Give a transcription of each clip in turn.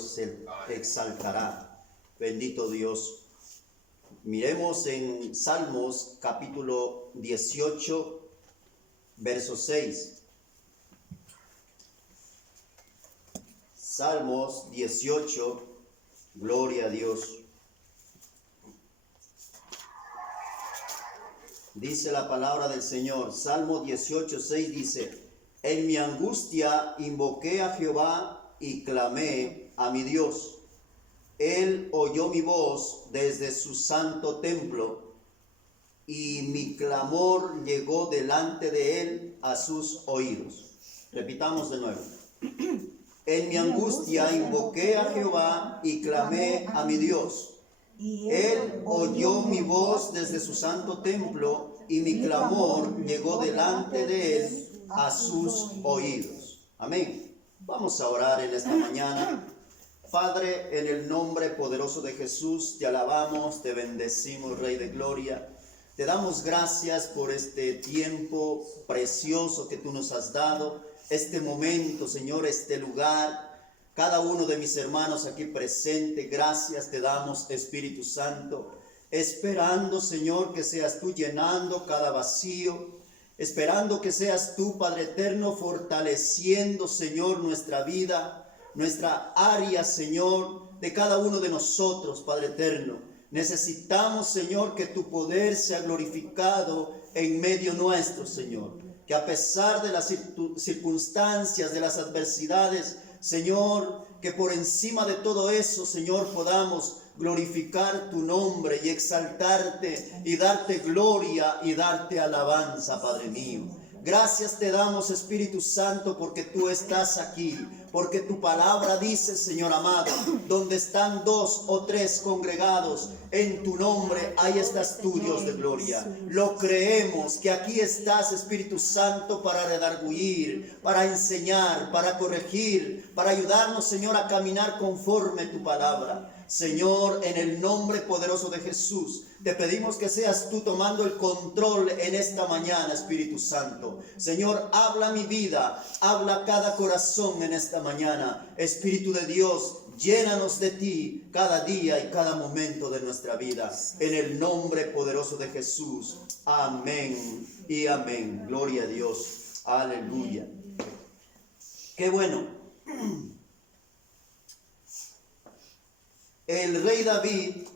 los exaltará. Bendito Dios. Miremos en Salmos capítulo 18, verso 6. Salmos 18, gloria a Dios. Dice la palabra del Señor, Salmo 18, 6 dice: en mi angustia invoqué a Jehová y clamé a mi Dios. Él oyó mi voz desde su santo templo, y mi clamor llegó delante de él a sus oídos. Repitamos de nuevo. En mi angustia invoqué a Jehová y clamé a mi Dios. Él oyó mi voz desde su santo templo, y mi clamor llegó delante de él a sus oídos. Amén. Vamos a orar en esta mañana. Padre, en el nombre poderoso de Jesús, te alabamos, te bendecimos, Rey de Gloria. Te damos gracias por este tiempo precioso que tú nos has dado, este momento, Señor, este lugar. Cada uno de mis hermanos aquí presente, gracias te damos, Espíritu Santo, esperando, Señor, que seas tú llenando cada vacío, esperando que seas tú, Padre eterno, fortaleciendo, Señor, nuestra vida, nuestra área, Señor, de cada uno de nosotros, Padre eterno. Necesitamos, Señor, que tu poder sea glorificado en medio nuestro, Señor. Que a pesar de las circunstancias, de las adversidades, Señor, que por encima de todo eso, Señor, podamos glorificar tu nombre y exaltarte y darte gloria y darte alabanza, Padre mío. Gracias te damos, Espíritu Santo, porque tú estás aquí, porque tu palabra dice, Señor amado, donde están 2 o 3 congregados en tu nombre, ahí estás tú, Dios de gloria. Lo creemos, que aquí estás, Espíritu Santo, para redarguir, para enseñar, para corregir, para ayudarnos, Señor, a caminar conforme tu palabra. Señor, en el nombre poderoso de Jesús, te pedimos que seas tú tomando el control en esta mañana, Espíritu Santo. Señor, habla mi vida, habla cada corazón en esta mañana. Espíritu de Dios, llénanos de ti cada día y cada momento de nuestra vida. En el nombre poderoso de Jesús. Amén y amén. Gloria a Dios. Aleluya. Qué bueno. El rey David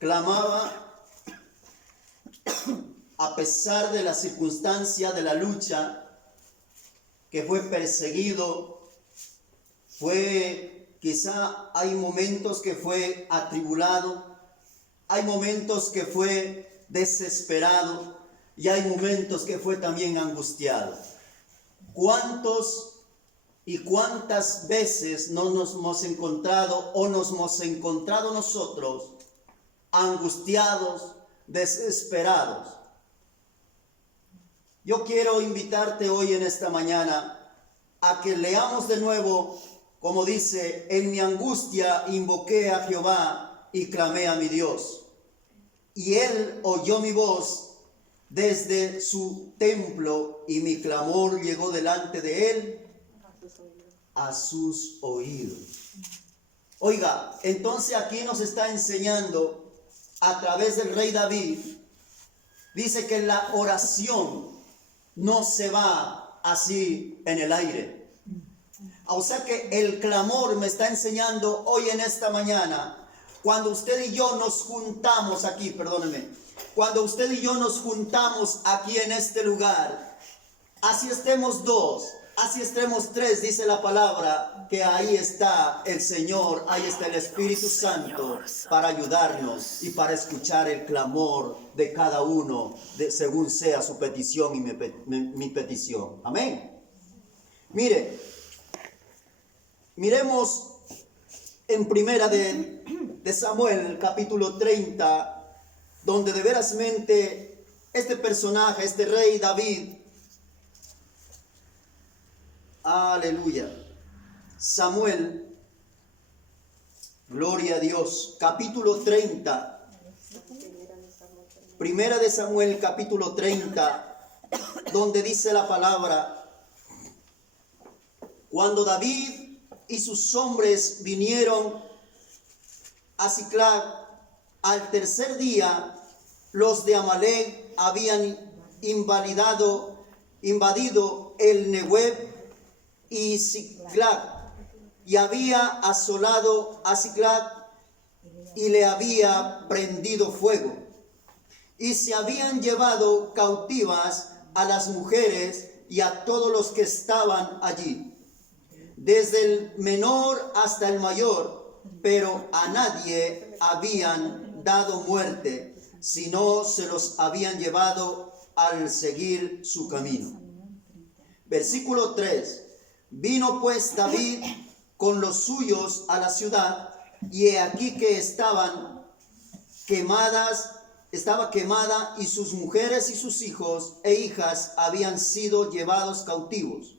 clamaba a pesar de la circunstancia de la lucha, que fue perseguido, quizá hay momentos que fue atribulado, hay momentos que fue desesperado y hay momentos que fue también angustiado. ¿Cuántos y cuántas veces no nos hemos encontrado o nos hemos encontrado nosotros angustiados, desesperados? Yo quiero invitarte hoy en esta mañana a que leamos de nuevo, como dice, en mi angustia invoqué a Jehová y clamé a mi Dios. Y él oyó mi voz desde su templo y mi clamor llegó delante de él a sus oídos. Oiga, entonces aquí nos está enseñando a través del rey David, dice que la oración no se va así en el aire. O sea que el clamor me está enseñando hoy en esta mañana, cuando usted y yo nos juntamos aquí, perdónenme, cuando usted y yo nos juntamos aquí en este lugar, así estemos 2, así estemos 3, dice la palabra, que ahí está el Señor, ahí está el Espíritu Santo para ayudarnos y para escuchar el clamor de cada uno, según sea su petición y mi petición. Amén. Miremos en primera de Samuel, capítulo 30, donde de verasmente este personaje, este rey David, aleluya, Samuel, gloria a Dios, capítulo 30, primera de Samuel, capítulo 30, donde dice la palabra, cuando David y sus hombres vinieron a Siclag. Al tercer día, los de Amalec habían invadido el Negueb y Siclag, y había asolado a Siclag y le había prendido fuego. Y se habían llevado cautivas a las mujeres y a todos los que estaban allí, desde el menor hasta el mayor, pero a nadie habían dado muerte, sino se los habían llevado al seguir su camino. Versículo 3. Vino pues David con los suyos a la ciudad, y he aquí que estaba quemada, y sus mujeres y sus hijos e hijas habían sido llevados cautivos.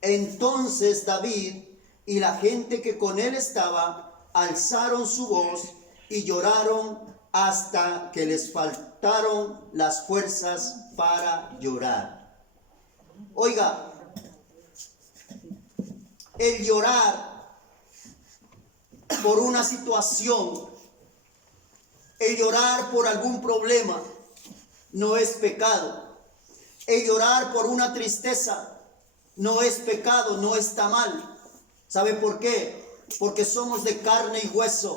Entonces David y la gente que con él estaba alzaron su voz y lloraron hasta que les faltaron las fuerzas para llorar. Oiga, el llorar por una situación, el llorar por algún problema, no es pecado. El llorar por una tristeza no es pecado, no está mal. ¿Sabe por qué? Porque somos de carne y hueso.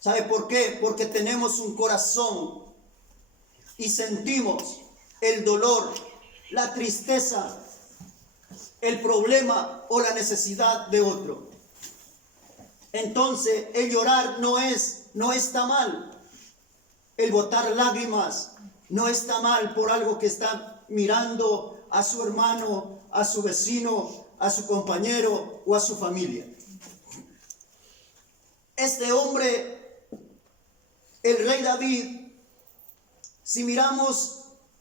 ¿Sabe por qué? Porque tenemos un corazón y sentimos el dolor, la tristeza, el problema o la necesidad de otro. Entonces, el llorar no está mal. El botar lágrimas no está mal por algo que está mirando a su hermano, a su vecino, a su compañero o a su familia. Este hombre, el rey David, si miramos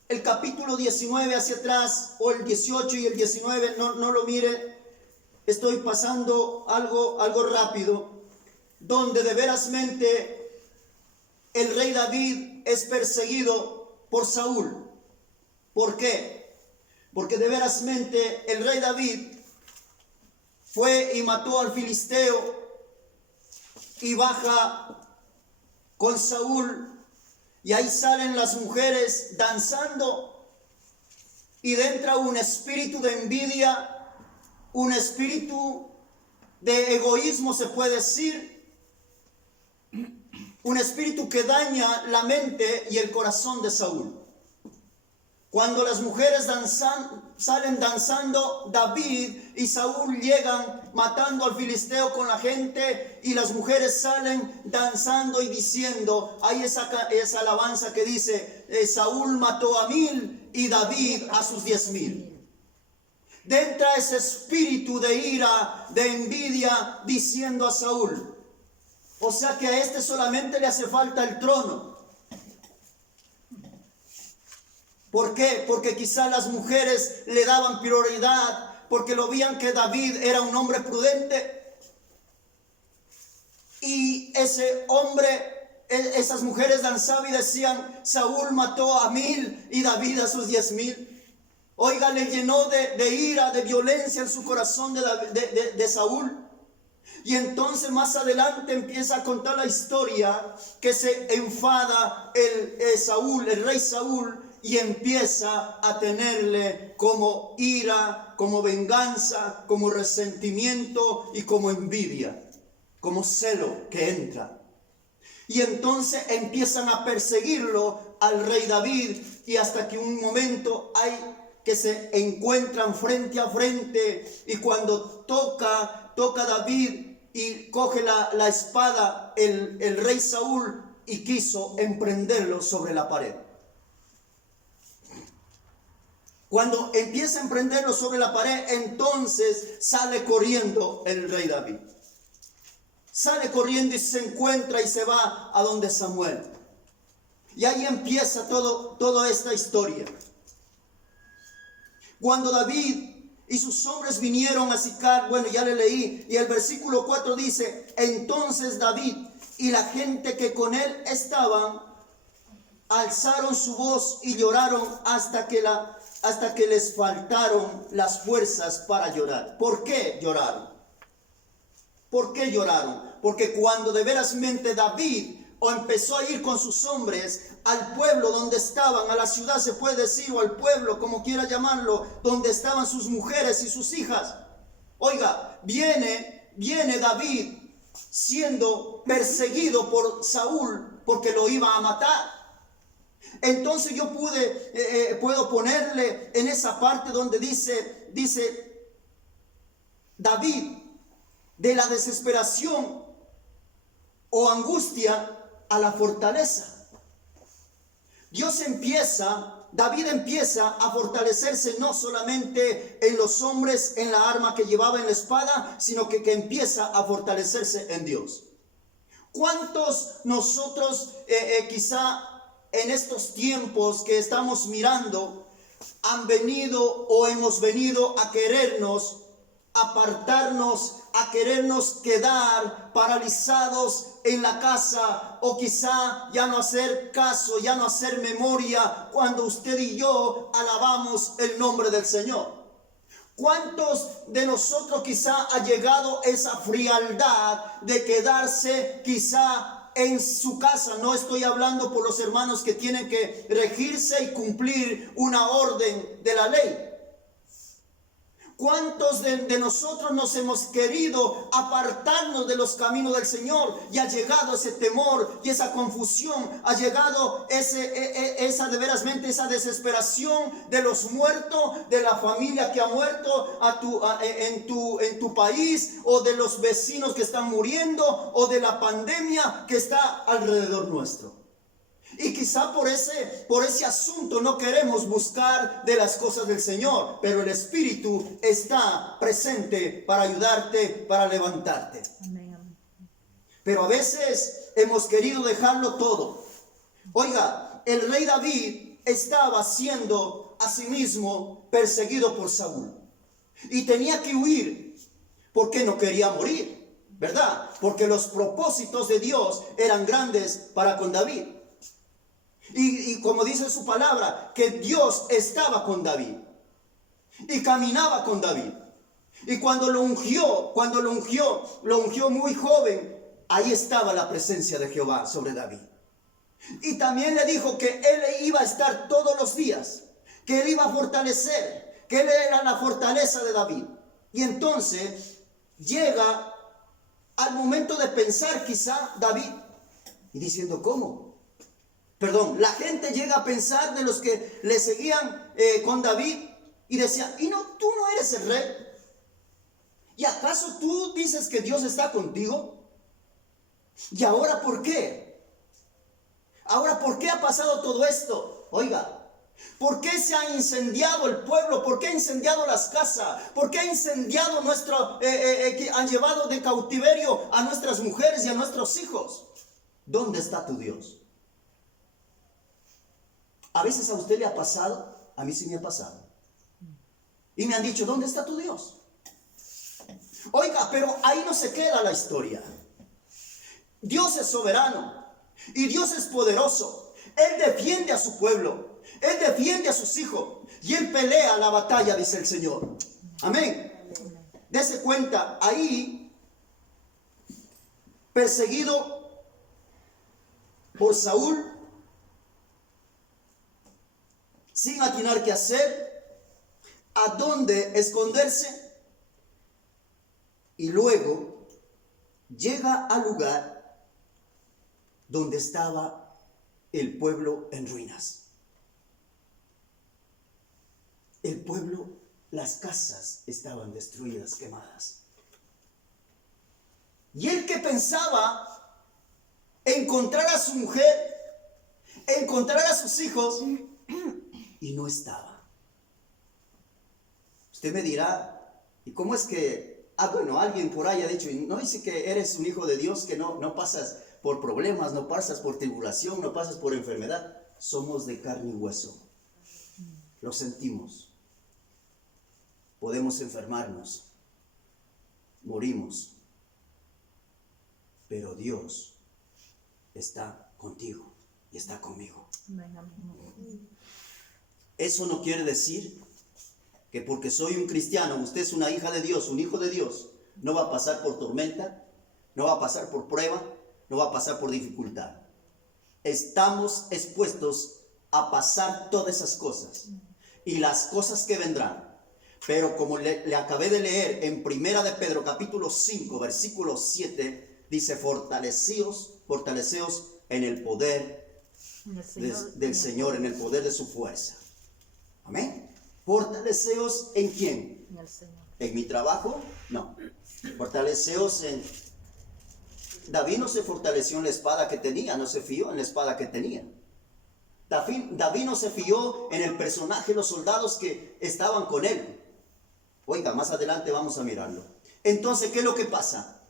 el capítulo 19 hacia atrás, o el 18 y el 19, no lo mire, estoy pasando algo rápido, donde de verasmente el rey David es perseguido por Saúl. ¿Por qué? Porque de verasmente el rey David fue y mató al filisteo y baja con Saúl, y ahí salen las mujeres danzando, y entra un espíritu de envidia, un espíritu de egoísmo, se puede decir, un espíritu que daña la mente y el corazón de Saúl. Cuando las mujeres salen danzando, David y Saúl llegan matando al filisteo con la gente, y las mujeres salen danzando y diciendo, hay esa alabanza que dice, Saúl mató a 1000 y David a sus 10,000. Dentro ese espíritu de ira, de envidia, diciendo a Saúl, o sea que a este solamente le hace falta el trono. ¿Por qué? Porque quizás las mujeres le daban prioridad, porque lo veían que David era un hombre prudente. Y ese hombre, esas mujeres danzaban y decían, Saúl mató a 1000 y David a sus 10,000. Oiga, le llenó de ira, de violencia en su corazón de Saúl. Y entonces más adelante empieza a contar la historia que se enfada el rey Saúl, y empieza a tenerle como ira, como venganza, como resentimiento y como envidia, como celo que entra. Y entonces empiezan a perseguirlo al rey David, y hasta que un momento hay que se encuentran frente a frente, y cuando toca David y coge la espada el rey Saúl, y quiso emprenderlo sobre la pared. Cuando empieza a emprenderlo sobre la pared, entonces sale corriendo el rey David. Sale corriendo y se encuentra y se va a donde Samuel. Y ahí empieza toda esta historia. Cuando David y sus hombres vinieron a Siclag, bueno, ya le leí, y el versículo 4 dice, entonces David y la gente que con él estaban alzaron su voz y lloraron hasta que les faltaron las fuerzas para llorar. ¿Por qué lloraron? ¿Por qué lloraron? Porque cuando de verasmente David empezó a ir con sus hombres al pueblo donde estaban, a la ciudad se puede decir, o al pueblo, como quiera llamarlo, donde estaban sus mujeres y sus hijas. Oiga, viene David siendo perseguido por Saúl porque lo iba a matar. Entonces yo puedo ponerle en esa parte donde dice David, de la desesperación o angustia a la fortaleza. David empieza a fortalecerse no solamente en los hombres, en la arma que llevaba, en la espada, sino que empieza a fortalecerse en Dios. ¿Cuántos nosotros quizá en estos tiempos que estamos mirando han venido o hemos venido a querernos apartarnos, a querernos quedar paralizados en la casa, o quizá ya no hacer caso, ya no hacer memoria cuando usted y yo alabamos el nombre del Señor? ¿Cuántos de nosotros quizá ha llegado esa frialdad de quedarse quizá en su casa? No estoy hablando por los hermanos que tienen que regirse y cumplir una orden de la ley. ¿Cuántos de nosotros nos hemos querido apartarnos de los caminos del Señor? Y ha llegado ese temor y esa confusión, ha llegado esa desesperación de los muertos, de la familia que ha muerto en tu país, o de los vecinos que están muriendo, o de la pandemia que está alrededor nuestro. Y quizá por ese asunto no queremos buscar de las cosas del Señor, pero el Espíritu está presente para ayudarte, para levantarte. Amén. Pero a veces hemos querido dejarlo todo. Oiga, el rey David estaba siendo a sí mismo perseguido por Saúl y tenía que huir porque no quería morir, ¿verdad? Porque los propósitos de Dios eran grandes para con David. Y como dice su palabra, que Dios estaba con David y caminaba con David. Y cuando lo ungió muy joven, ahí estaba la presencia de Jehová sobre David. Y también le dijo que él iba a estar todos los días, que él iba a fortalecer, que él era la fortaleza de David. Y entonces llega al momento de pensar quizá David, y diciendo, la gente llega a pensar de los que le seguían con David y decían, ¿y tú no eres el rey? ¿Y acaso tú dices que Dios está contigo? ¿Y ahora por qué? ¿Ahora por qué ha pasado todo esto? Oiga, ¿por qué se ha incendiado el pueblo? ¿Por qué ha incendiado las casas? ¿Por qué ha incendiado han llevado de cautiverio a nuestras mujeres y a nuestros hijos? ¿Dónde está tu Dios? A veces a usted le ha pasado, a mí sí me ha pasado. Y me han dicho, ¿dónde está tu Dios? Oiga, pero ahí no se queda la historia. Dios es soberano y Dios es poderoso. Él defiende a su pueblo, Él defiende a sus hijos y Él pelea la batalla, dice el Señor. Amén. Dese cuenta, ahí, perseguido por Saúl, sin atinar qué hacer, a dónde esconderse, y luego llega al lugar donde estaba el pueblo en ruinas. El pueblo, las casas estaban destruidas, quemadas. Y él que pensaba encontrar a su mujer, encontrar a sus hijos, y no estaba. Usted me dirá, ¿y cómo es que, alguien por ahí ha dicho, no dice que eres un hijo de Dios, que no pasas por problemas, no pasas por tribulación, no pasas por enfermedad? Somos de carne y hueso. Lo sentimos. Podemos enfermarnos, morimos, pero Dios está contigo y está conmigo. Eso no quiere decir que porque soy un cristiano, usted es una hija de Dios, un hijo de Dios, no va a pasar por tormenta, no va a pasar por prueba, no va a pasar por dificultad. Estamos expuestos a pasar todas esas cosas y las cosas que vendrán. Pero como le acabé de leer en Primera de Pedro capítulo 5 versículo 7, dice: fortaleceos en el poder del Señor, en el poder de su fuerza. Amén. Fortaleceos en quién. En el Señor. ¿En mi trabajo? No. Fortaleceos en... David no se fortaleció en la espada que tenía, no se fió en la espada que tenía. David no se fió en el personaje, los soldados que estaban con él. Oiga, más adelante vamos a mirarlo. Entonces, ¿qué es lo que pasa?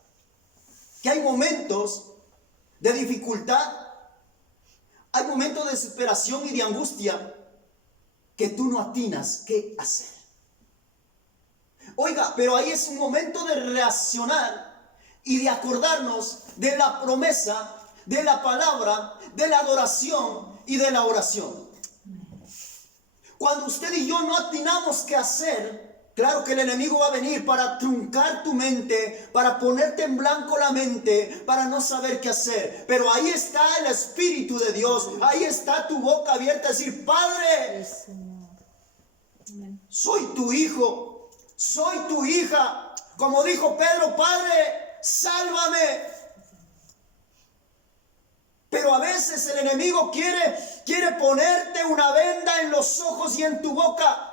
Que hay momentos de dificultad, hay momentos de desesperación y de angustia que tú no atinas qué hacer. Oiga, pero ahí es un momento de reaccionar y de acordarnos de la promesa, de la palabra, de la adoración y de la oración. Cuando usted y yo no atinamos qué hacer, claro que el enemigo va a venir para truncar tu mente, para ponerte en blanco la mente, para no saber qué hacer. Pero ahí está el Espíritu de Dios, ahí está tu boca abierta a decir: Padre, soy tu hijo, soy tu hija. Como dijo Pedro: Padre, sálvame. Pero a veces el enemigo quiere ponerte una venda en los ojos y en tu boca.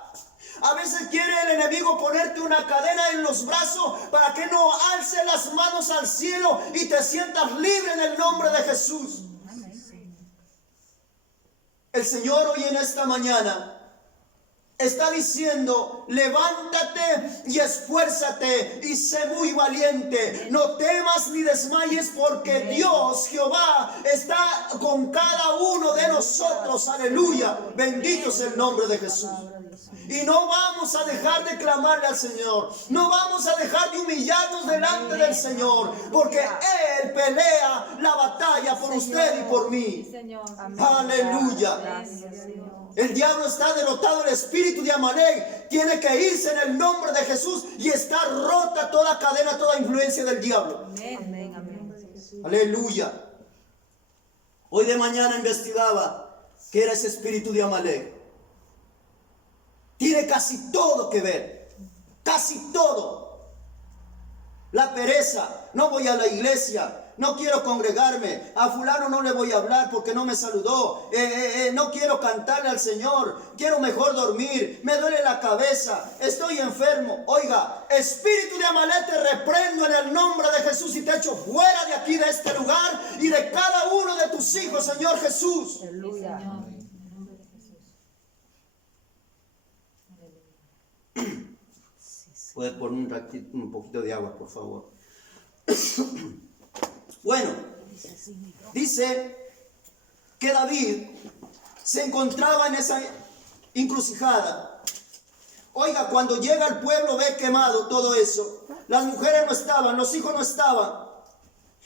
A veces quiere el enemigo ponerte una cadena en los brazos para que no alces las manos al cielo y te sientas libre en el nombre de Jesús. El Señor hoy en esta mañana está diciendo: levántate y esfuérzate y sé muy valiente. No temas ni desmayes, porque Dios, Jehová, está con cada uno de nosotros. Aleluya. Bendito sea el nombre de Jesús. Y no vamos a dejar de clamarle al Señor. No vamos a dejar de humillarnos delante del Señor, porque Él pelea la batalla por usted y por mí. Aleluya. El diablo está derrotado, el espíritu de Amalek tiene que irse en el nombre de Jesús y está rota toda cadena, toda influencia del diablo. Amén, amén. Aleluya. Hoy de mañana investigaba qué era ese espíritu de Amalek. Tiene casi todo que ver, casi todo. La pereza, no voy a la iglesia, no quiero congregarme, a fulano no le voy a hablar porque no me saludó, no quiero cantarle al Señor, quiero mejor dormir, me duele la cabeza, estoy enfermo. Oiga, espíritu de Amalek, te reprendo en el nombre de Jesús y te echo fuera de aquí, de este lugar y de cada uno de tus hijos, Señor Jesús. Aleluya. Puede poner un poquito de agua, por favor. Bueno, dice que David se encontraba en esa encrucijada. Oiga, cuando llega al pueblo, ve quemado todo eso. Las mujeres no estaban, los hijos no estaban.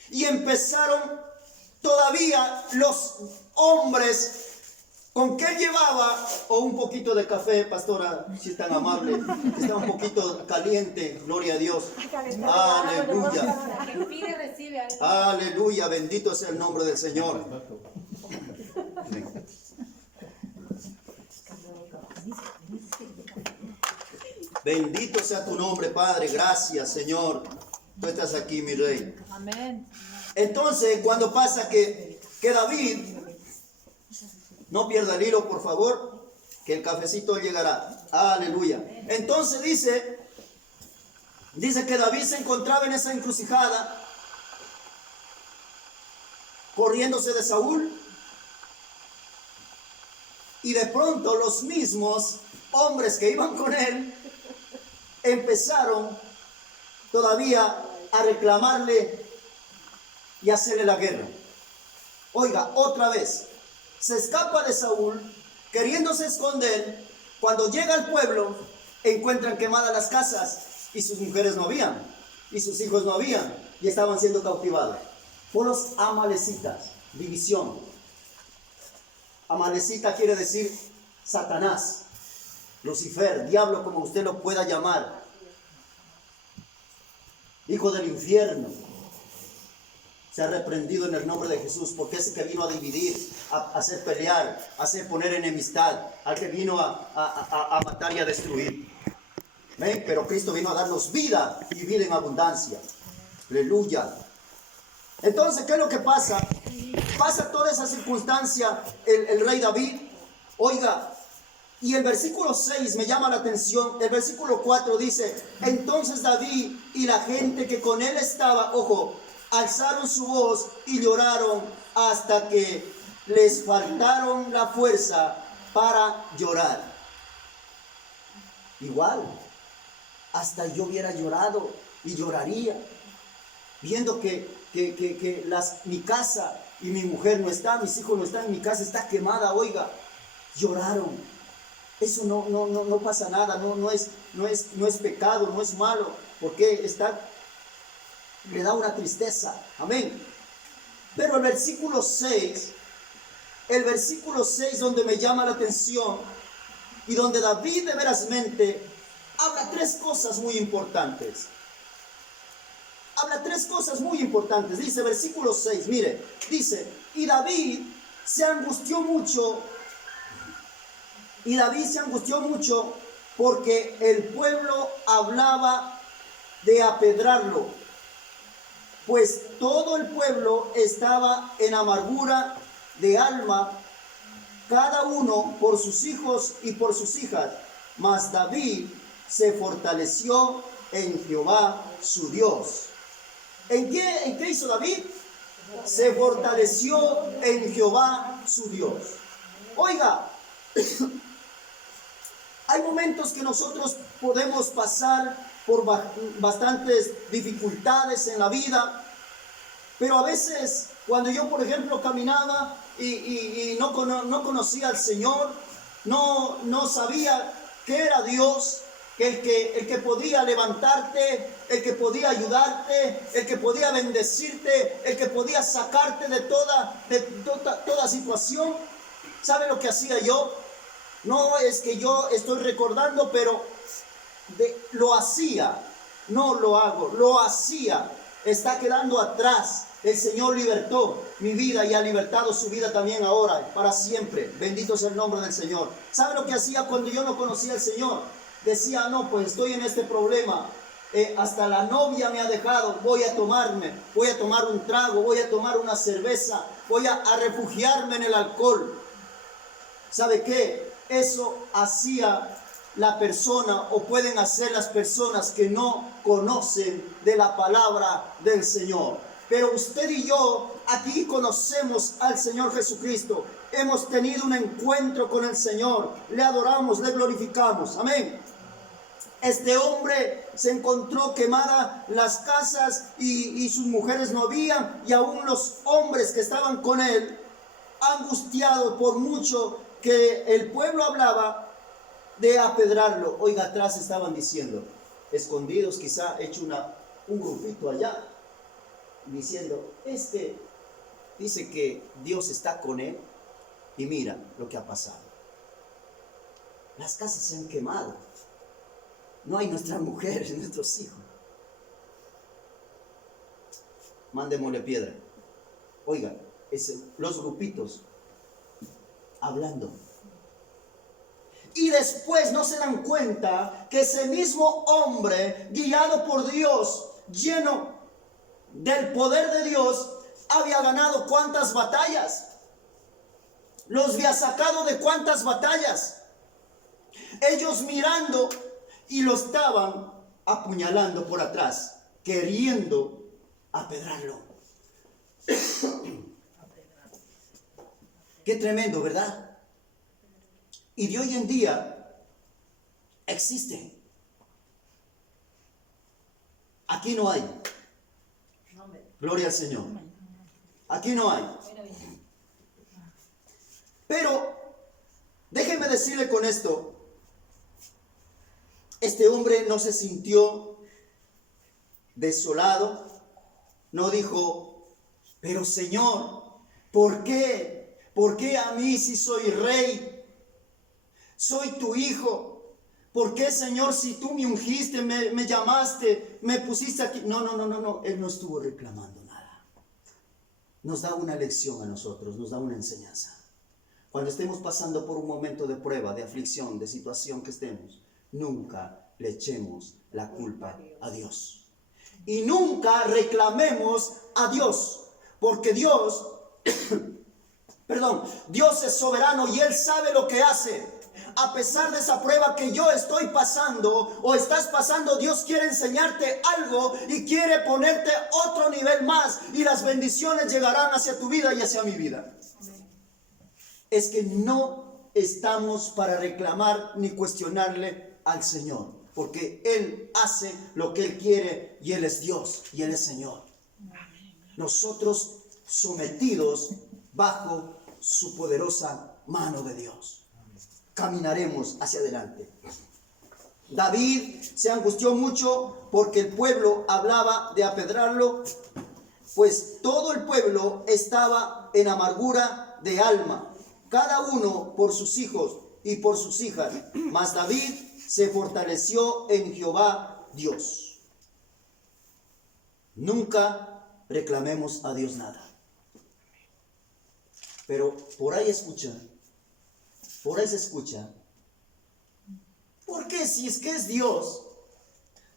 Y empezaron todavía los hombres. ¿Con qué llevaba? O un poquito de café, pastora, si es tan amable. Está un poquito caliente, gloria a Dios. Aleluya. Aleluya, bendito sea el nombre del Señor. Bendito sea tu nombre, Padre. Gracias, Señor. Tú estás aquí, mi rey. Amén. Entonces, cuando pasa que David... No pierda el hilo, por favor, que el cafecito llegará. Aleluya. Entonces dice que David se encontraba en esa encrucijada, corriéndose de Saúl. Y de pronto los mismos hombres que iban con él empezaron todavía a reclamarle y hacerle la guerra. Oiga, otra vez. Se escapa de Saúl, queriéndose esconder. Cuando llega al pueblo, encuentran quemadas las casas y sus mujeres no habían, y sus hijos no habían, y estaban siendo cautivados por los amalecitas. División. Amalecita quiere decir Satanás, Lucifer, diablo, como usted lo pueda llamar. hijo del infierno, sea reprendido en el nombre de Jesús, porque es el que vino a dividir, a hacer pelear, a hacer poner enemistad, al que vino a matar y a destruir. ¿Ven? Pero Cristo vino a darnos vida y vida en abundancia. Aleluya. Entonces, ¿qué es lo que pasa? Pasa toda esa circunstancia el rey David. Oiga, y el versículo 6 me llama la atención. El versículo 4 dice: entonces David y la gente que con él estaba, ojo, alzaron su voz y lloraron hasta que les faltaron la fuerza para llorar. Igual, hasta yo hubiera llorado y lloraría, viendo que mi casa y mi mujer no está, mis hijos no están, mi casa está quemada. Oiga, lloraron. Eso no pasa nada, no es pecado, no es malo, porque le da una tristeza. Amén. Pero el versículo 6 donde me llama la atención y donde David de verazmente habla tres cosas muy importantes. Dice versículo 6, mire, dice: y David se angustió mucho porque el pueblo hablaba de apedrarlo, pues todo el pueblo estaba en amargura de alma, cada uno por sus hijos y por sus hijas. Mas David se fortaleció en Jehová su Dios. ¿En qué hizo David? Se fortaleció en Jehová su Dios. Oiga, hay momentos que nosotros podemos pasar por bastantes dificultades en la vida, pero a veces cuando yo, por ejemplo, caminaba y no conocía al Señor, no sabía que era Dios, el que podía levantarte, el que podía ayudarte, el que podía bendecirte, el que podía sacarte de toda situación. ¿Sabe lo que hacía yo? No es que yo estoy recordando, pero lo hacía. No lo hago, lo hacía. Está quedando atrás. El Señor libertó mi vida y ha libertado su vida también ahora, para siempre. Bendito sea el nombre del Señor. ¿Sabe lo que hacía cuando yo no conocía al Señor? Decía: no, pues estoy en este problema. Hasta la novia me ha dejado. Voy a tomar un trago, voy a tomar una cerveza, voy a refugiarme en el alcohol. ¿Sabe qué? Eso hacía la persona, o pueden hacer las personas que no conocen de la palabra del Señor. Pero usted y yo aquí conocemos al Señor Jesucristo. Hemos tenido un encuentro con el Señor. Le adoramos, le glorificamos. Amén. Este hombre se encontró quemadas las casas y sus mujeres no habían, y aún los hombres que estaban con él, angustiados por mucho que el pueblo hablaba de apedrarlo. Oiga, atrás estaban diciendo, escondidos quizá, hecho un grupito allá, diciendo: dice que Dios está con él, y mira lo que ha pasado. Las casas se han quemado. No hay nuestras mujeres, nuestros hijos. Mandémosle piedra. Oiga, los grupitos hablando. Y después no se dan cuenta que ese mismo hombre, guiado por Dios, lleno del poder de Dios, había ganado cuántas batallas. Los había sacado de cuántas batallas. Ellos mirando y lo estaban apuñalando por atrás, queriendo apedrarlo. Qué tremendo, ¿verdad? Y de hoy en día existe. Aquí no hay. Gloria al Señor. Aquí no hay. Pero déjenme decirle con esto: este hombre no se sintió desolado, no dijo: pero Señor, ¿por qué? ¿Por qué a mí si soy rey? Soy tu hijo. ¿Por qué, Señor, si tú me ungiste, me llamaste, me pusiste aquí? No. Él no estuvo reclamando nada. Nos da una lección a nosotros, nos da una enseñanza. Cuando estemos pasando por un momento de prueba, de aflicción, de situación que estemos, nunca le echemos la culpa a Dios. Y nunca reclamemos a Dios, porque Dios, Dios es soberano y Él sabe lo que hace. A pesar de esa prueba que yo estoy pasando o estás pasando, Dios quiere enseñarte algo y quiere ponerte otro nivel más, y las bendiciones llegarán hacia tu vida y hacia mi vida. Es que no estamos para reclamar ni cuestionarle al Señor, porque Él hace lo que Él quiere y Él es Dios y Él es Señor. Nosotros sometidos bajo su poderosa mano de Dios, caminaremos hacia adelante. David se angustió mucho porque el pueblo hablaba de apedrearlo, pues todo el pueblo estaba en amargura de alma, cada uno por sus hijos y por sus hijas. Mas David se fortaleció en Jehová Dios. Nunca reclamemos a Dios nada. Pero por ahí se escucha, ¿por qué si es que es Dios?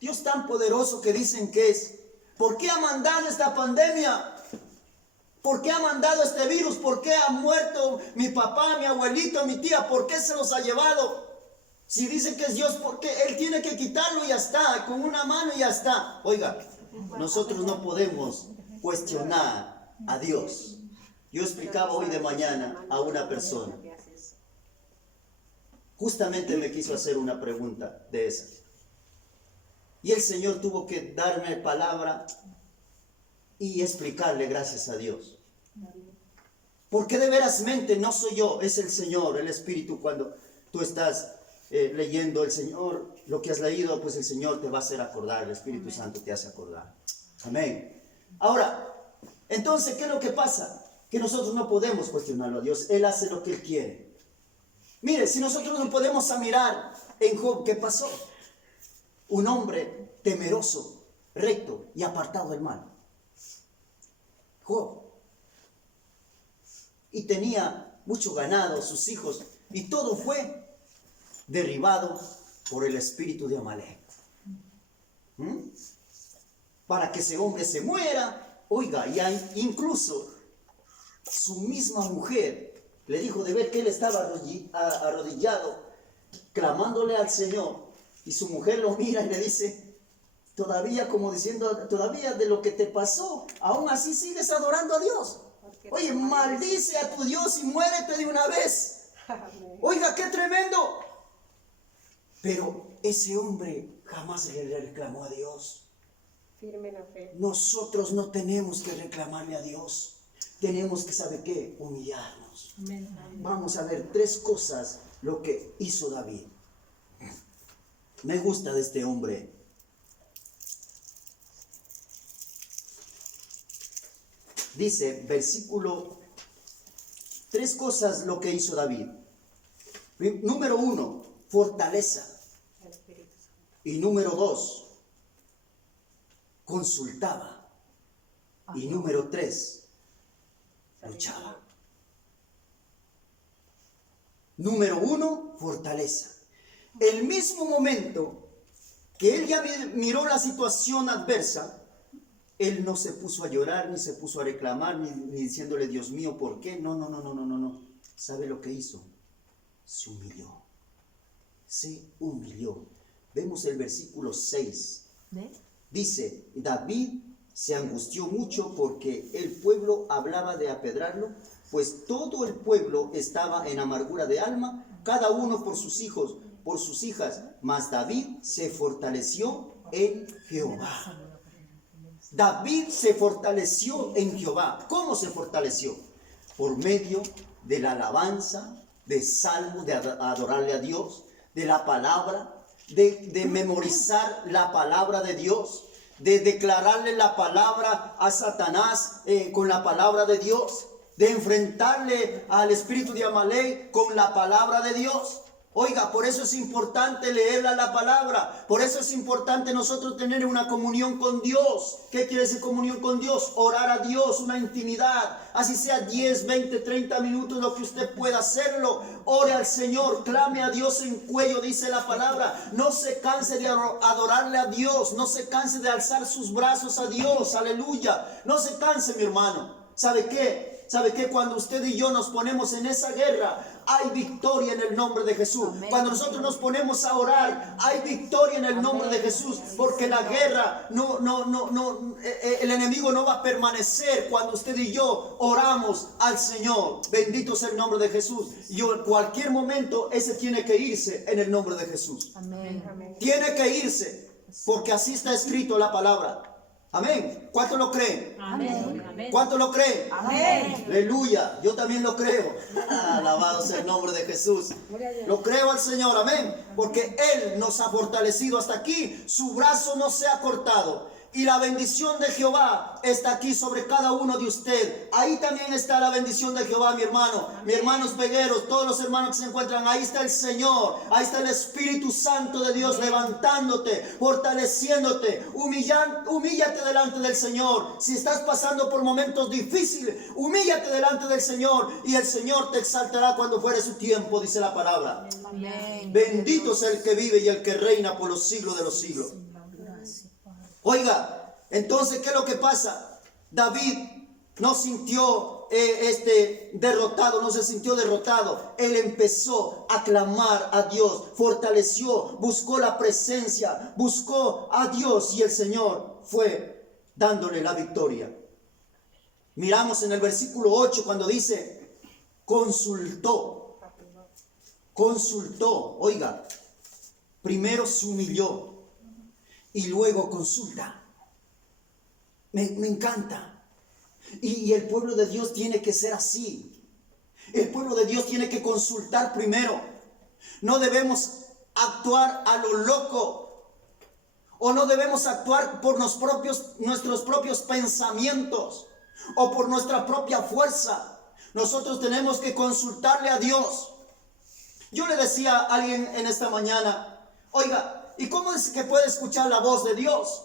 Dios tan poderoso que dicen que es. ¿Por qué ha mandado esta pandemia? ¿Por qué ha mandado este virus? ¿Por qué ha muerto mi papá, mi abuelito, mi tía? ¿Por qué se los ha llevado? Si dicen que es Dios, ¿por qué? Él tiene que quitarlo y ya está, con una mano y ya está. Oiga, nosotros no podemos cuestionar a Dios. Yo explicaba hoy de mañana a una persona. Justamente me quiso hacer una pregunta de esas. Y el Señor tuvo que darme palabra y explicarle gracias a Dios. Porque de veras mente no soy yo, es el Señor, el Espíritu. Cuando tú estás leyendo el Señor, lo que has leído, pues el Señor te va a hacer acordar, el Espíritu Santo te hace acordar. Amén. Ahora, entonces, ¿qué es lo que pasa? Que nosotros no podemos cuestionarlo a Dios. Él hace lo que Él quiere. Mire, si nosotros no podemos mirar en Job, ¿qué pasó? Un hombre temeroso, recto y apartado del mal. Job. Y tenía mucho ganado, sus hijos, y todo fue derribado por el espíritu de Amalek. Para que ese hombre se muera. Oiga, ya incluso su misma mujer le dijo de ver que él estaba arrodillado, clamándole al Señor. Y su mujer lo mira y le dice, todavía como diciendo, todavía de lo que te pasó, aún así sigues adorando a Dios. Oye, maldice a tu Dios y muérete de una vez. Oiga, qué tremendo. Pero ese hombre jamás le reclamó a Dios. Firme la fe. Nosotros no tenemos que reclamarle a Dios. Tenemos que, ¿sabe qué? Humillarnos. Vamos a ver 3 cosas lo que hizo David. Me gusta de este hombre. Dice, versículo, 3 cosas lo que hizo David. Número 1, fortaleza. Y número 2, consultaba. Y número 3, luchaba. Número 1, fortaleza. El mismo momento que él ya miró la situación adversa, él no se puso a llorar, ni se puso a reclamar, ni diciéndole, Dios mío, ¿por qué? No. ¿Sabe lo que hizo? Se humilló. Se humilló. Vemos el versículo 6. Dice, David se angustió mucho porque el pueblo hablaba de apedrearlo, pues todo el pueblo estaba en amargura de alma, cada uno por sus hijos, por sus hijas. Mas David se fortaleció en Jehová. David se fortaleció en Jehová. ¿Cómo se fortaleció? Por medio de la alabanza, de salmos, de adorarle a Dios, de la palabra, de memorizar la palabra de Dios, de declararle la palabra a Satanás con la palabra de Dios, de enfrentarle al espíritu de Amalek con la palabra de Dios. Oiga, por eso es importante leer la palabra. Por eso es importante nosotros tener una comunión con Dios. ¿Qué quiere decir comunión con Dios? Orar a Dios, una intimidad. Así sea 10, 20, 30 minutos, lo que usted pueda hacerlo. Ore al Señor, clame a Dios en cuello, dice la palabra. No se canse de adorarle a Dios. No se canse de alzar sus brazos a Dios. Aleluya. No se canse, mi hermano. ¿Sabe qué? ¿Sabe qué? Cuando usted y yo nos ponemos en esa guerra, hay victoria en el nombre de Jesús. Amén. Cuando nosotros nos ponemos a orar, hay victoria en el nombre de Jesús. Porque la guerra, el enemigo no va a permanecer cuando usted y yo oramos al Señor. Bendito sea el nombre de Jesús. Y en cualquier momento, ese tiene que irse en el nombre de Jesús. Amén. Amén. Tiene que irse, porque así está escrito la palabra. Amén. ¿Cuánto lo creen? Amén. ¿Cuánto lo creen? Amén. Aleluya, yo también lo creo. Alabado sea el nombre de Jesús. Lo creo al Señor, amén. Porque Él nos ha fortalecido hasta aquí. Su brazo no se ha cortado. Y la bendición de Jehová está aquí sobre cada uno de usted. Ahí también está la bendición de Jehová, mi hermano. Mis hermanos pegueros, todos los hermanos que se encuentran, ahí está el Señor. Ahí está el Espíritu Santo de Dios levantándote, fortaleciéndote. Humíllate delante del Señor. Si estás pasando por momentos difíciles, humíllate delante del Señor. Y el Señor te exaltará cuando fuere su tiempo, dice la palabra. Amén. Bendito sea el que vive y el que reina por los siglos de los siglos. Oiga, entonces, ¿qué es lo que pasa? David no sintió derrotado, no se sintió derrotado. Él empezó a clamar a Dios, fortaleció, buscó la presencia, buscó a Dios y el Señor fue dándole la victoria. Miramos en el versículo 8 cuando dice, consultó, oiga, primero se humilló. Y luego consulta. Me encanta. Y el pueblo de Dios tiene que ser así. El pueblo de Dios tiene que consultar primero. No debemos actuar a lo loco. O no debemos actuar por nuestros propios pensamientos. O por nuestra propia fuerza. Nosotros tenemos que consultarle a Dios. Yo le decía a alguien en esta mañana, oiga, ¿y cómo es que puede escuchar la voz de Dios?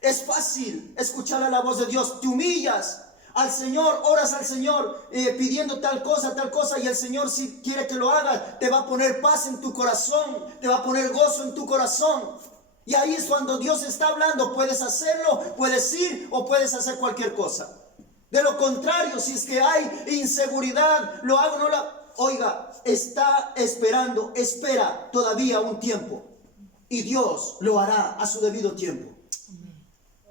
Es fácil escuchar a la voz de Dios. Te humillas al Señor, oras al Señor pidiendo tal cosa, y el Señor, si quiere que lo hagas, te va a poner paz en tu corazón, te va a poner gozo en tu corazón. Y ahí es cuando Dios está hablando. Puedes hacerlo, puedes ir o puedes hacer cualquier cosa. De lo contrario, si es que hay inseguridad, lo hago, no la... Oiga, está esperando, espera todavía un tiempo. Y Dios lo hará a su debido tiempo.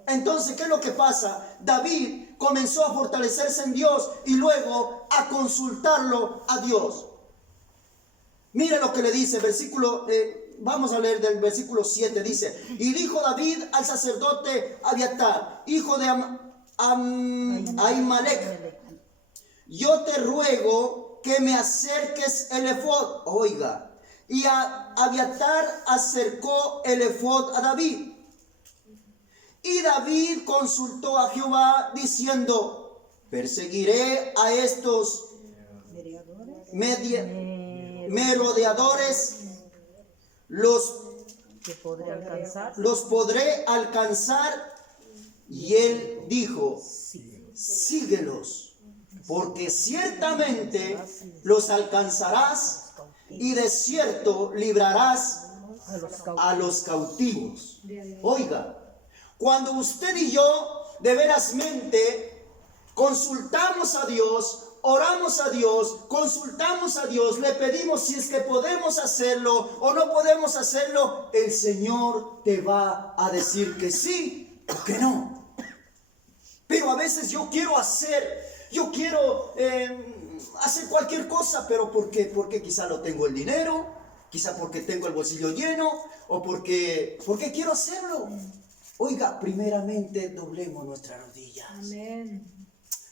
Entonces, ¿qué es lo que pasa? David comenzó a fortalecerse en Dios y luego a consultarlo a Dios. Mire lo que le dice, vamos a leer del versículo 7, dice, y dijo David al sacerdote Abiatar, hijo de Ahimelech, yo te ruego que me acerques el efod. Oiga, y Abiatar acercó el efod a David. Y David consultó a Jehová diciendo, perseguiré a estos merodeadores, los podré alcanzar. Y él dijo, síguelos, porque ciertamente los alcanzarás y de cierto librarás a los cautivos. Oiga, cuando usted y yo de verasmente consultamos a Dios, oramos a Dios, consultamos a Dios, le pedimos si es que podemos hacerlo o no podemos hacerlo, el Señor te va a decir que sí o que no. Pero a veces yo quiero hacer cualquier cosa, pero ¿por qué? Porque quizá no tengo el dinero, quizá porque tengo el bolsillo lleno, o porque quiero hacerlo. Oiga, primeramente doblemos nuestras rodillas. Amén.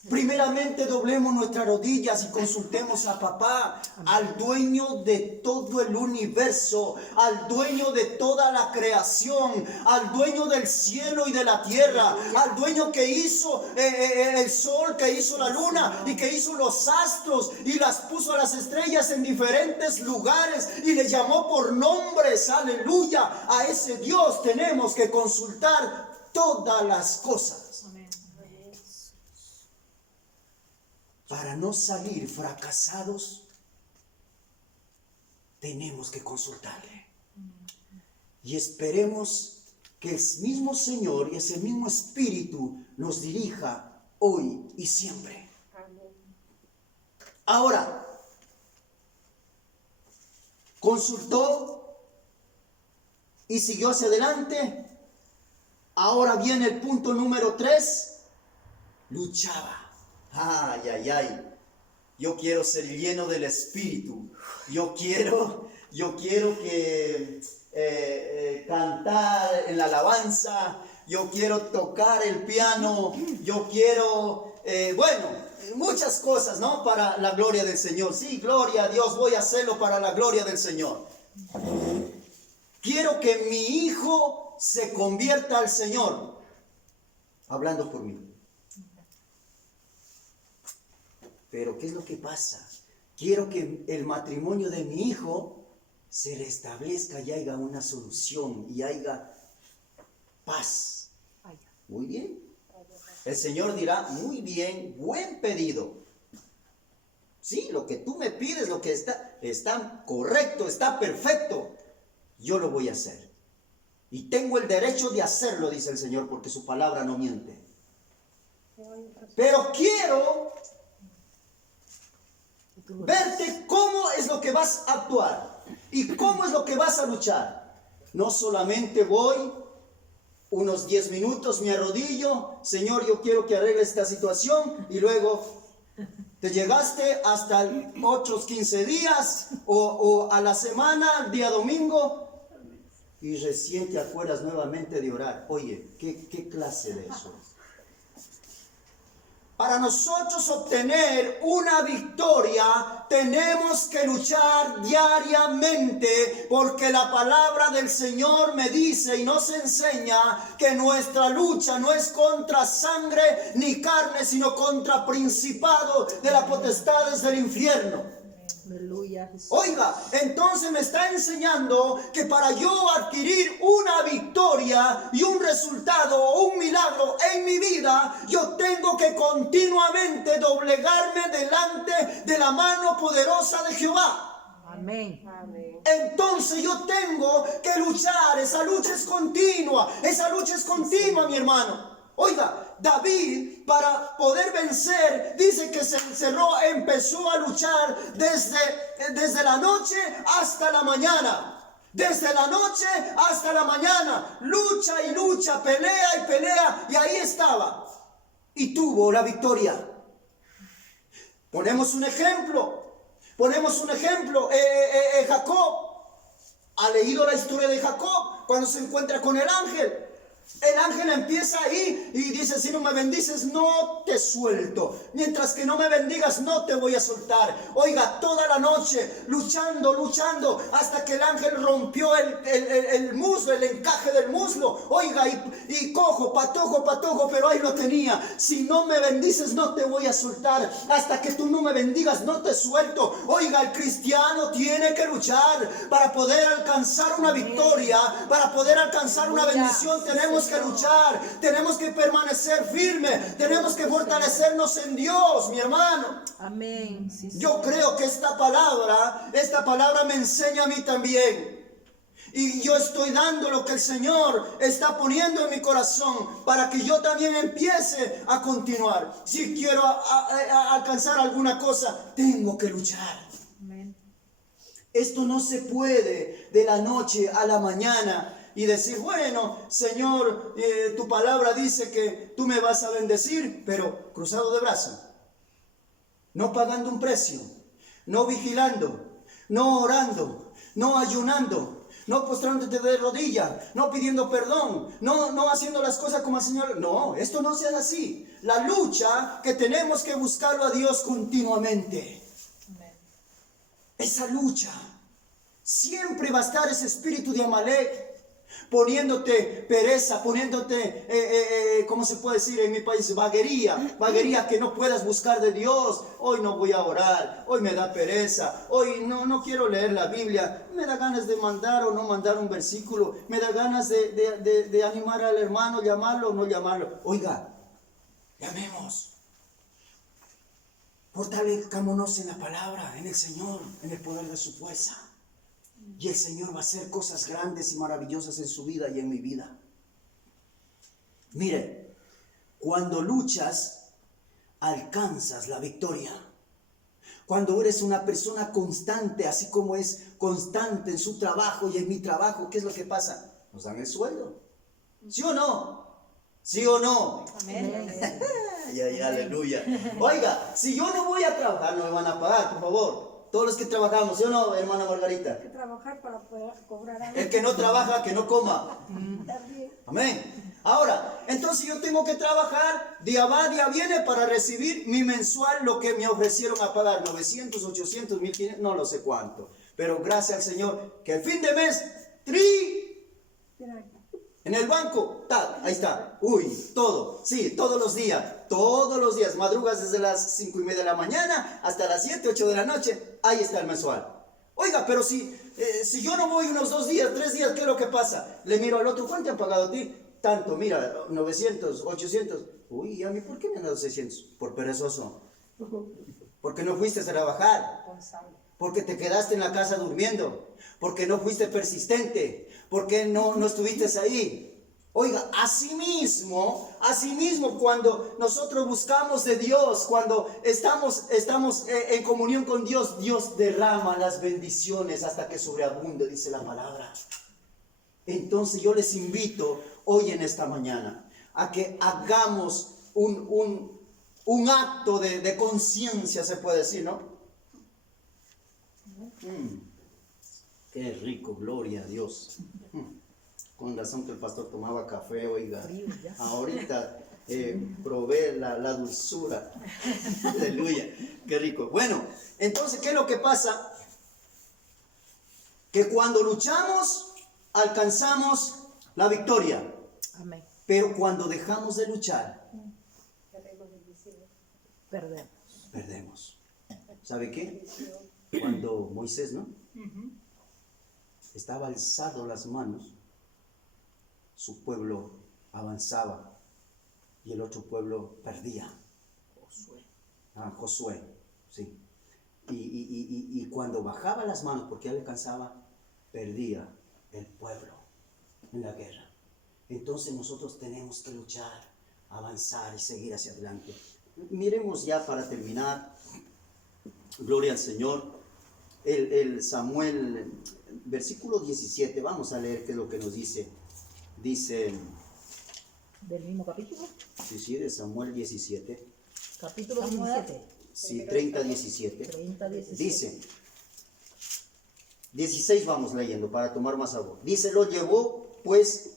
Primeramente doblemos nuestras rodillas y consultemos a papá, al dueño de todo el universo, al dueño de toda la creación, al dueño del cielo y de la tierra, al dueño que hizo el sol, que hizo la luna y que hizo los astros y las puso a las estrellas en diferentes lugares y le llamó por nombres. Aleluya. A ese Dios tenemos que consultar todas las cosas. Para no salir fracasados, tenemos que consultarle. Y esperemos que el mismo Señor y ese mismo Espíritu nos dirija hoy y siempre. Ahora, consultó y siguió hacia adelante. Ahora viene el punto número 3. Luchaba. Ay, ay, ay. Yo quiero ser lleno del Espíritu. Yo quiero que cantar en la alabanza. Yo quiero tocar el piano. Yo quiero, muchas cosas, ¿no? Para la gloria del Señor. Sí, gloria a Dios, voy a hacerlo para la gloria del Señor. Quiero que mi hijo se convierta al Señor. Hablando por mí. Pero ¿qué es lo que pasa? Quiero que el matrimonio de mi hijo se restablezca y haya una solución y haya paz. Muy bien. El Señor dirá, muy bien, buen pedido. Sí, lo que tú me pides, lo que está correcto, está perfecto. Yo lo voy a hacer. Y tengo el derecho de hacerlo, dice el Señor, porque su palabra no miente. Pero quiero verte cómo es lo que vas a actuar y cómo es lo que vas a luchar. No solamente voy unos 10 minutos, me arrodillo, Señor, yo quiero que arregle esta situación, y luego te llegaste hasta 8, 15 días o a la semana, día domingo, y recién te acuerdas nuevamente de orar. Oye, ¿qué clase de eso es? Para nosotros obtener una victoria, tenemos que luchar diariamente, porque la palabra del Señor me dice y nos enseña que nuestra lucha no es contra sangre ni carne, sino contra principados de las potestades del infierno. Aleluya. Oiga, entonces me está enseñando que para yo adquirir una victoria y un resultado o un milagro en mi vida, yo tengo que continuamente doblegarme delante de la mano poderosa de Jehová. Amén. Entonces yo tengo que luchar. Esa lucha es continua. Esa lucha es continua, mi hermano. Oiga, David, para poder vencer, dice que se encerró, empezó a luchar desde la noche hasta la mañana. Desde la noche hasta la mañana. Lucha y lucha, pelea y pelea. Y ahí estaba. Y tuvo la victoria. Ponemos un ejemplo. Jacob. ¿Ha leído la historia de Jacob? Cuando se encuentra con el ángel. El ángel empieza ahí y dice, si no me bendices, no te suelto. Mientras que no me bendigas, no te voy a soltar. Oiga, toda la noche, luchando, hasta que el ángel rompió el muslo, el encaje del muslo. Oiga, y cojo, patojo, pero ahí lo tenía. Si no me bendices, no te voy a soltar. Hasta que tú no me bendigas, no te suelto. Oiga, el cristiano tiene que luchar para poder alcanzar una victoria, para poder alcanzar una bendición. Tenemos que luchar, tenemos que permanecer firmes, tenemos que fortalecernos en Dios, mi hermano. Amén. Sí, Yo creo que esta palabra me enseña a mí también. Y yo estoy dando lo que el Señor está poniendo en mi corazón para que yo también empiece a continuar. Si quiero alcanzar alguna cosa, tengo que luchar. Amén. Esto no se puede de la noche a la mañana y decir, bueno, Señor, tu palabra dice que tú me vas a bendecir, pero cruzado de brazos, no pagando un precio, no vigilando, no orando, no ayunando, no postrándote de rodilla, no pidiendo perdón, no haciendo las cosas como el Señor. No, esto no sea así. La lucha que tenemos que buscarlo a Dios continuamente. Esa lucha. Siempre va a estar ese espíritu de Amalek poniéndote pereza, poniéndote, ¿cómo se puede decir en mi país? Vaguería que no puedas buscar de Dios. Hoy no voy a orar, hoy me da pereza, hoy no quiero leer la Biblia, me da ganas de mandar o no mandar un versículo, me da ganas de animar al hermano, llamarlo o no llamarlo. Oiga, llamemos. Fortalezcámonos en la palabra, en el Señor, en el poder de su fuerza. Y el Señor va a hacer cosas grandes y maravillosas en su vida y en mi vida. Mire, cuando luchas, alcanzas la victoria. Cuando eres una persona constante, así como es constante en su trabajo y en mi trabajo, ¿qué es lo que pasa? Nos dan el sueldo. ¿Sí o no? ¿Sí o no? Amén. Ay, aleluya. Oiga, si yo no voy a trabajar, no me van a pagar, por favor. Todos los que trabajamos, ¿sí o no, hermana Margarita? Hay que trabajar para poder cobrar algo. El que no trabaja, que no coma. También. Amén. Ahora, entonces yo tengo que trabajar, día va, día viene, para recibir mi mensual, lo que me ofrecieron a pagar, 900, 800, 1500, no lo sé cuánto. Pero gracias al Señor, que al fin de mes, Mira, en el banco, ahí está, todo, sí, todos los días, madrugas desde las 5:30 de la mañana hasta las 7, 8 de la noche, ahí está el mensual. Oiga, pero si yo no voy unos 2 días, 3 días, ¿qué es lo que pasa? Le miro al otro, ¿cuánto te han pagado a ti? Tanto, mira, 900, 800, ¿y a mí por qué me han dado 600? Por perezoso, porque no fuiste a trabajar, porque te quedaste en la casa durmiendo, porque no fuiste persistente, porque no estuviste ahí. Oiga, asimismo, cuando nosotros buscamos de Dios, cuando estamos en comunión con Dios, Dios derrama las bendiciones hasta que sobreabunde, dice la palabra. Entonces yo les invito hoy en esta mañana a que hagamos un acto de conciencia, se puede decir, ¿no? Qué rico, gloria a Dios. Con razón que el pastor tomaba café, oiga. Ahorita probé la dulzura. Aleluya, qué rico. Bueno, entonces, ¿qué es lo que pasa? Que cuando luchamos, alcanzamos la victoria. Amén. Pero cuando dejamos de luchar, Perdemos. perdemos. ¿Sabe qué? Cuando Moisés, ¿no? Estaba alzado las manos, su pueblo avanzaba y el otro pueblo perdía. Josué, sí. Y cuando bajaba las manos, porque él alcanzaba, perdía el pueblo en la guerra. Entonces nosotros tenemos que luchar, avanzar y seguir hacia adelante. Miremos ya para terminar, gloria al Señor, el Samuel, versículo 17, vamos a leer qué es lo que nos dice. Dice, ¿Del mismo capítulo? sí, de Samuel 17, Capítulo 17. sí, 30-17. 30-17. Dice, 16 vamos leyendo para tomar más agua. Dice, lo llevó pues,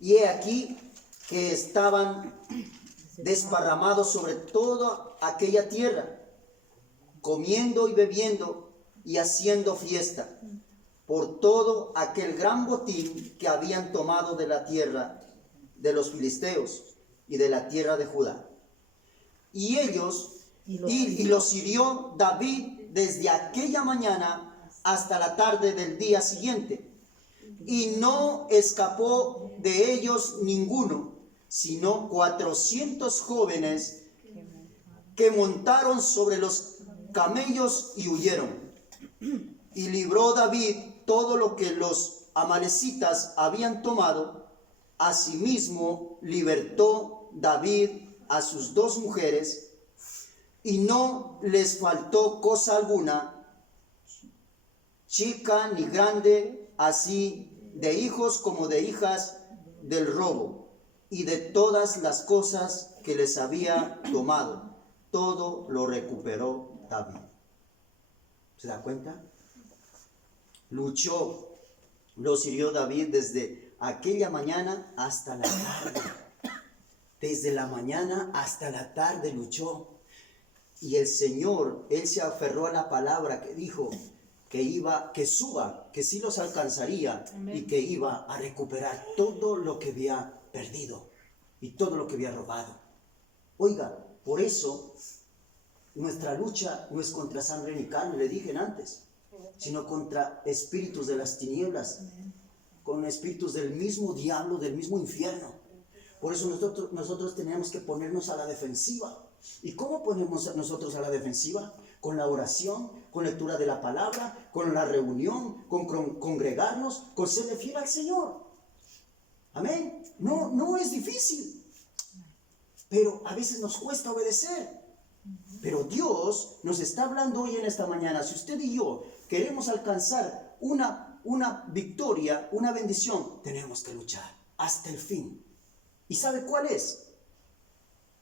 y he aquí que estaban desparramados sobre toda aquella tierra, comiendo y bebiendo y haciendo fiesta, por todo aquel gran botín que habían tomado de la tierra de los filisteos y de la tierra de Judá. Y ellos, y los hirió David desde aquella mañana hasta la tarde del día siguiente. Y no escapó de ellos ninguno, sino 400 jóvenes que montaron sobre los camellos y huyeron. Y libró David todo lo que los amalecitas habían tomado. Asimismo libertó David a sus 2 mujeres, y no les faltó cosa alguna, chica ni grande, así de hijos como de hijas del robo, y de todas las cosas que les había tomado, todo lo recuperó David. ¿Se da cuenta? Luchó, Los hirió David desde aquella mañana hasta la tarde. Desde la mañana hasta la tarde luchó. Y el Señor, Él se aferró a la palabra que dijo que suba, que sí los alcanzaría. Amén. Y que iba a recuperar todo lo que había perdido y todo lo que había robado. Oiga, por eso nuestra lucha no es contra sangre ni carne, le dije antes, sino contra espíritus de las tinieblas, con espíritus del mismo diablo, del mismo infierno. Por eso nosotros tenemos que ponernos a la defensiva. ¿Y cómo ponemos nosotros a la defensiva? Con la oración, con lectura de la palabra, con la reunión, con congregarnos, con serle fiel al Señor. Amén. No es difícil, pero a veces nos cuesta obedecer. Pero Dios nos está hablando hoy en esta mañana. Si usted y yo queremos alcanzar una victoria, una bendición, tenemos que luchar hasta el fin. ¿Y sabe cuál es?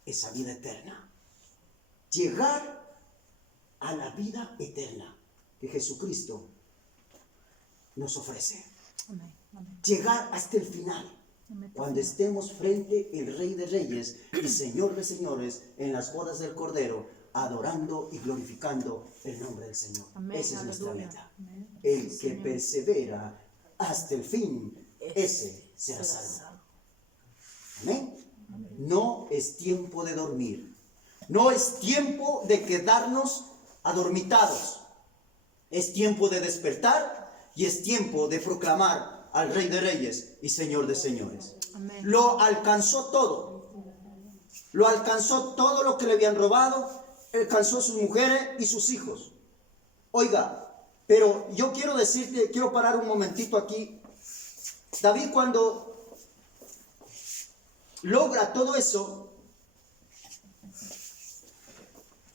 Esa vida eterna. Llegar a la vida eterna que Jesucristo nos ofrece. Amén. Amén. Llegar hasta el final. Cuando estemos frente al Rey de Reyes y Señor de Señores en las bodas del Cordero, adorando y glorificando el nombre del Señor. Amén. Esa es nuestra Aleluya. meta. Amén. El que Señor. persevera hasta el fin, ese será salvo. Amén. No es tiempo de dormir. No es tiempo de quedarnos adormitados. Es tiempo de despertar y es tiempo de proclamar al Rey de Reyes y Señor de Señores. Amén. Lo alcanzó todo. Lo alcanzó todo lo que le habían robado. Alcanzó sus mujeres y sus hijos. Oiga, pero yo quiero decirte, quiero parar un momentito aquí. David, cuando logra todo eso,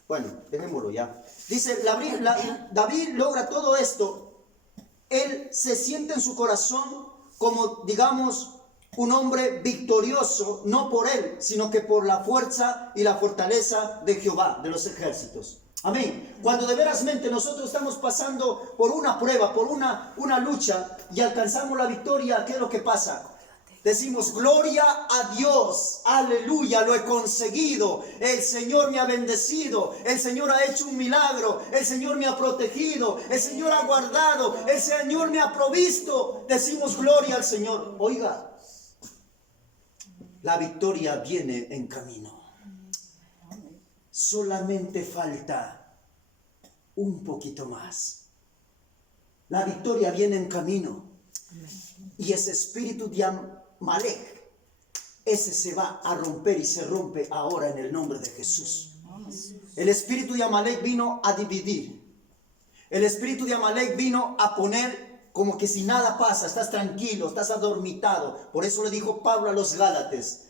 bueno, dejémoslo ya. Dice, David logra todo esto. Él se siente en su corazón como, digamos, un hombre victorioso, no por él, sino que por la fuerza y la fortaleza de Jehová, de los ejércitos. Amén. Cuando de verasmente nosotros estamos pasando por una prueba, por una lucha y alcanzamos la victoria, ¿qué es lo que pasa? Decimos, gloria a Dios, aleluya, lo he conseguido, el Señor me ha bendecido, el Señor ha hecho un milagro, el Señor me ha protegido, el Señor ha guardado, el Señor me ha provisto. Decimos, gloria al Señor. Oiga, la victoria viene en camino. Solamente falta un poquito más. La victoria viene en camino. Y ese espíritu de Amalek, ese se va a romper y se rompe ahora en el nombre de Jesús. El espíritu de Amalek vino a dividir. El espíritu de Amalek vino a poner como que si nada pasa, estás tranquilo, estás adormitado. Por eso le dijo Pablo a los Gálatas,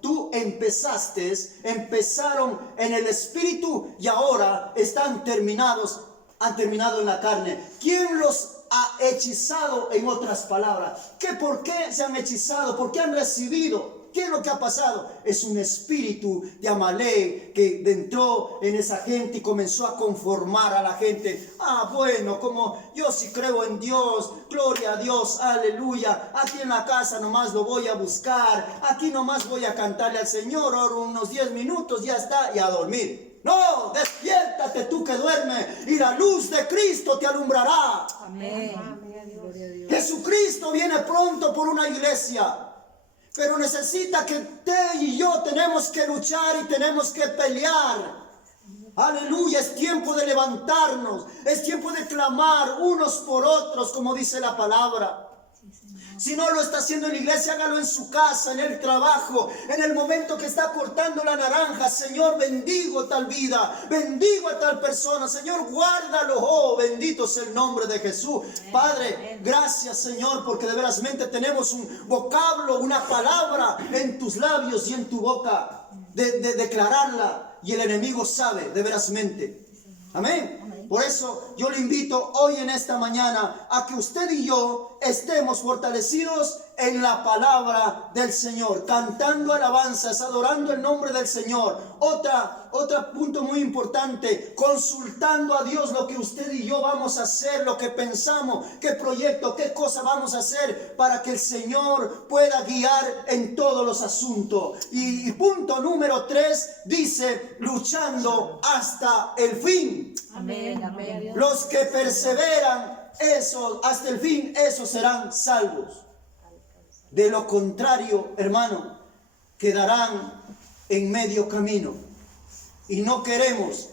tú empezaron en el espíritu y ahora han terminado en la carne. ¿Quién los ha hechizado, en otras palabras? ¿Por qué se han hechizado? ¿Por qué han recibido? ¿Qué es lo que ha pasado? Es un espíritu de Amalek que entró en esa gente y comenzó a conformar a la gente. Bueno, como yo sí creo en Dios, gloria a Dios, aleluya. Aquí en la casa nomás lo voy a buscar, aquí nomás voy a cantarle al Señor, oro unos 10 minutos, ya está, y a dormir. No, despiértate tú que duermes y la luz de Cristo te alumbrará. Amén. Gloria a Dios. Jesucristo viene pronto por una iglesia, pero necesita que usted y yo tenemos que luchar y tenemos que pelear. Aleluya, es tiempo de levantarnos, es tiempo de clamar unos por otros, como dice la palabra. Si no lo está haciendo en la iglesia, hágalo en su casa, en el trabajo, en el momento que está cortando la naranja. Señor, bendigo tal vida, bendigo a tal persona. Señor, guárdalo. Oh, bendito sea el nombre de Jesús. Padre, gracias, Señor, porque de verasmente tenemos un vocablo, una palabra en tus labios y en tu boca de declararla. Y el enemigo sabe de verasmente. Amén. Por eso yo le invito hoy en esta mañana a que usted y yo estemos fortalecidos en la palabra del Señor, cantando alabanzas, adorando el nombre del Señor. Otro punto muy importante, consultando a Dios lo que usted y yo vamos a hacer, lo que pensamos, qué proyecto, qué cosa vamos a hacer para que el Señor pueda guiar en todos los asuntos. Y punto número 3 dice, luchando hasta el fin. Amén, amén. Los que perseveran, esos hasta el fin, esos serán salvos. De lo contrario, hermano, quedarán en medio camino. Y no queremos,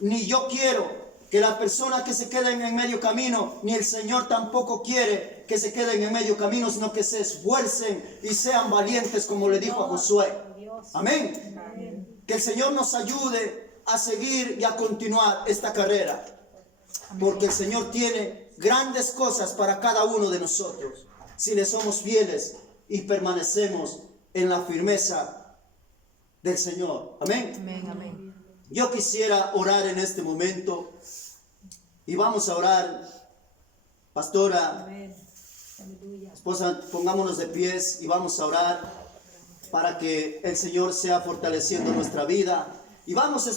ni yo quiero, que las personas que se queden en medio camino, ni el Señor tampoco quiere que se queden en medio camino, sino que se esfuercen y sean valientes, como le dijo a Josué. Amén. Que el Señor nos ayude a seguir y a continuar esta carrera, porque el Señor tiene grandes cosas para cada uno de nosotros, si le somos fieles y permanecemos en la firmeza del Señor. Amén. Amén, amén. Yo quisiera orar en este momento y vamos a orar, pastora, esposa, pongámonos de pies y vamos a orar para que el Señor sea fortaleciendo nuestra vida. Y vamos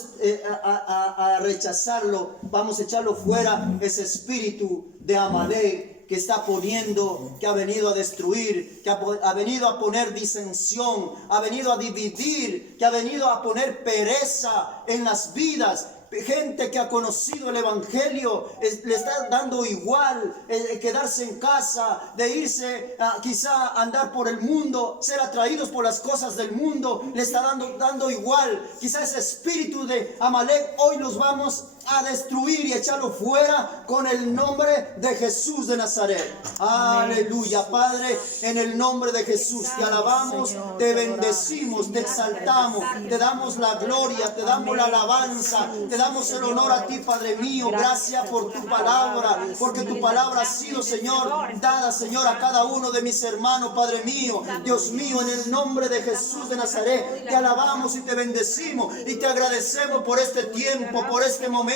a rechazarlo, vamos a echarlo fuera, ese espíritu de Amalek que está poniendo, que ha venido a destruir, que ha venido a poner disensión, ha venido a dividir, que ha venido a poner pereza en las vidas. Gente que ha conocido el Evangelio, le está dando igual quedarse en casa, de irse quizá a andar por el mundo, ser atraídos por las cosas del mundo, le está dando igual. Quizá ese espíritu de Amalek hoy los vamos a destruir y echarlo fuera con el nombre de Jesús de Nazaret. Aleluya, Padre, en el nombre de Jesús te alabamos, te bendecimos, te exaltamos, te damos la gloria, te damos la alabanza, te damos el honor a ti, Padre mío. Gracias por tu palabra, porque tu palabra ha sido, Señor, dada, Señor, a cada uno de mis hermanos, Padre mío. Dios mío, en el nombre de Jesús de Nazaret, te alabamos y te bendecimos y te agradecemos por este tiempo, por este momento.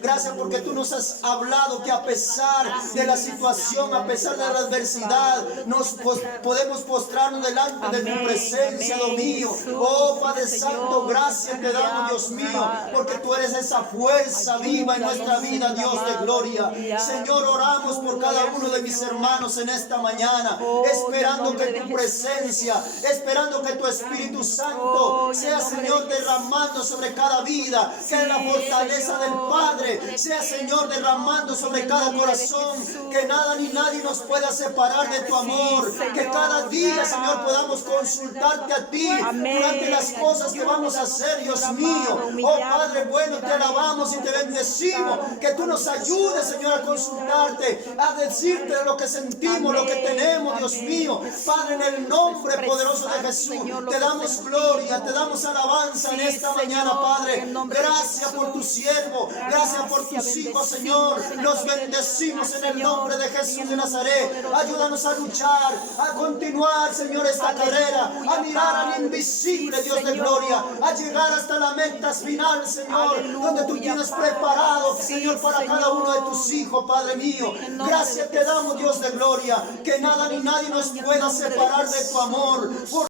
Gracias porque tú nos has hablado que a pesar de la situación, a pesar de la adversidad, nos podemos postrarnos delante de tu presencia, Dios mío. Oh Padre Santo, gracias te damos, Dios mío, porque tú eres esa fuerza viva en nuestra vida, Dios de gloria. Señor, oramos por cada uno de mis hermanos en esta mañana, esperando que tu presencia, esperando que tu Espíritu Santo sea, Señor, derramando sobre cada vida, que la fortaleza del Padre sea, Señor, derramando sobre cada corazón, que nada ni nadie nos pueda separar de tu amor, que cada día, Señor, podamos consultarte a ti durante las cosas que vamos a hacer, Dios mío. Oh Padre bueno, te alabamos y te bendecimos, que tú nos ayudes, Señor, a consultarte, a decirte lo que sentimos, lo que tenemos, Dios mío. Padre, en el nombre poderoso de Jesús, te damos gloria, te damos alabanza en esta mañana, Padre. Gracias por tu siervo, gracias por tus hijos, Señor. Los bendecimos en el nombre de Jesús de Nazaret. Ayúdanos a luchar, a continuar, Señor, esta carrera, a mirar al invisible Dios de gloria, a llegar hasta la meta final, Señor, donde tú tienes preparado, Señor, para cada uno de tus hijos, Padre mío. Gracias te damos, Dios de gloria, que nada ni nadie nos pueda separar de tu amor.